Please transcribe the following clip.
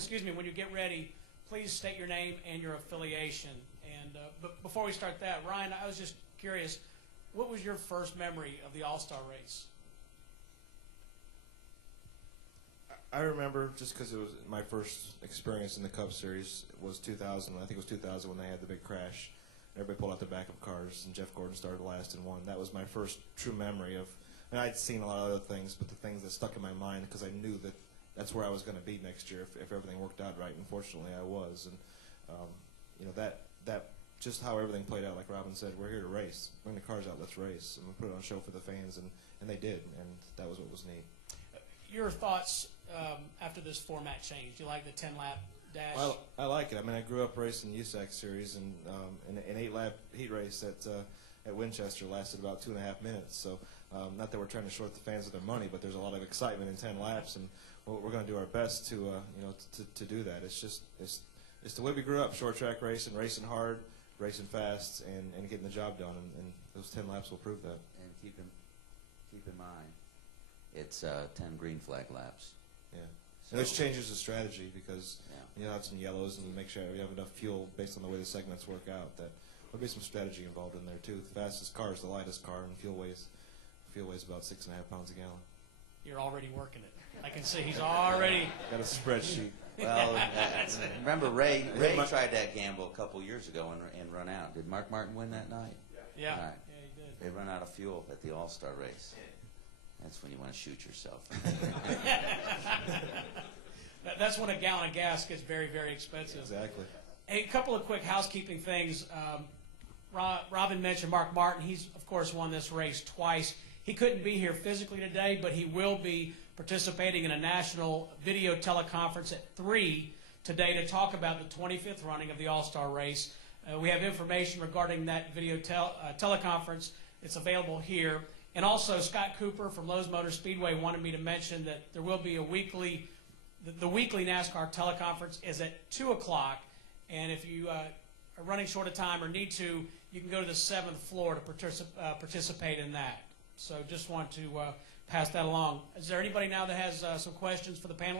excuse me, when you get ready, please state your name and your affiliation. And but before we start that, Ryan, I was just curious, what was your first memory of the All-Star race? I remember, just because it was my first experience in the Cup Series, was 2000. I think it was 2000 when they had the big crash. Everybody pulled out their backup cars, and Jeff Gordon started last and won. That was my first true memory of. And I'd seen a lot of other things, but the things that stuck in my mind because I knew that that's where I was going to be next year if everything worked out right. Unfortunately, I was, and you know that just how everything played out. Like Robin said, we're here to race. Bring the cars out, let's race, and we put it on show for the fans, and they did, and that was what was neat. Your thoughts after this format change? Do you like the 10-lap dash? Well, I like it. I mean, I grew up racing USAC series, and an 8-lap heat race at Winchester lasted about 2.5 minutes. So, not that we're trying to short the fans of their money, but there's a lot of excitement in 10 laps, and we're going to do our best to to do that. It's just it's the way we grew up: short track racing, racing hard, racing fast, and getting the job done. And those 10 laps will prove that. And keep in mind, it's 10 green flag laps. Yeah. So, and this changes the strategy because yeah. you have some yellows and make sure we have enough fuel based on the way the segments work out. That there'll be some strategy involved in there too. The fastest car is the lightest car, and fuel weighs about 6.5 pounds a gallon. You're already working it. I can see he's already got a spreadsheet. Well, remember Ray tried that gamble a couple years ago and run out. Did Mark Martin win that night? Yeah. Right. Yeah, he did. They run out of fuel at the All-Star race. That's when you want to shoot yourself. That's when a gallon of gas gets very, very expensive. Exactly. Hey, a couple of quick housekeeping things. Robin mentioned Mark Martin. He's, of course, won this race twice. He couldn't be here physically today, but he will be participating in a national video teleconference at 3 today to talk about the 25th running of the All-Star race. We have information regarding that video teleconference. It's available here. And also, Scott Cooper from Lowe's Motor Speedway wanted me to mention that there will be a weekly, the weekly NASCAR teleconference is at 2 o'clock. And if you are running short of time or need to, you can go to the 7th floor to participate in that. So just want to pass that along. Is there anybody now that has some questions for the panelists?